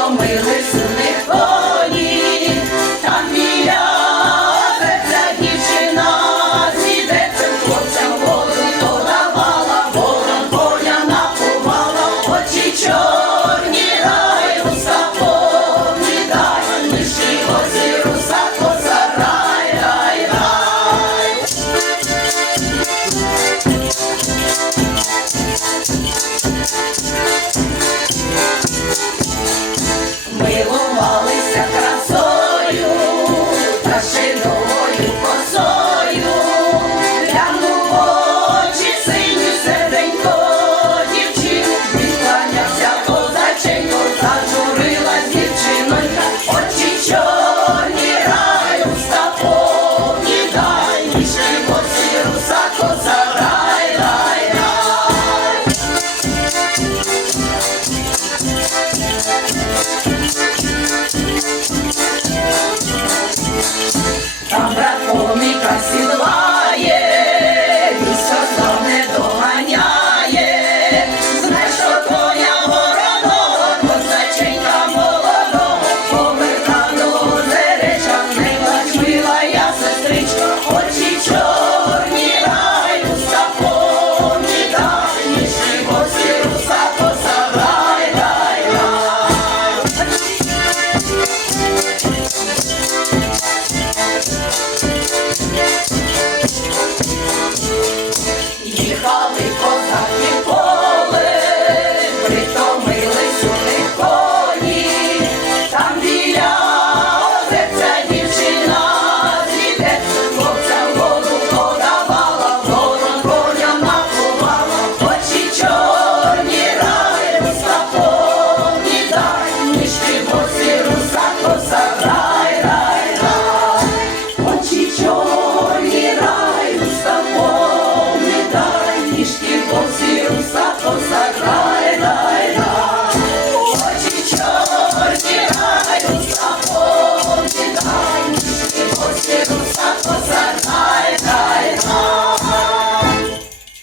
втомились полоника сіла.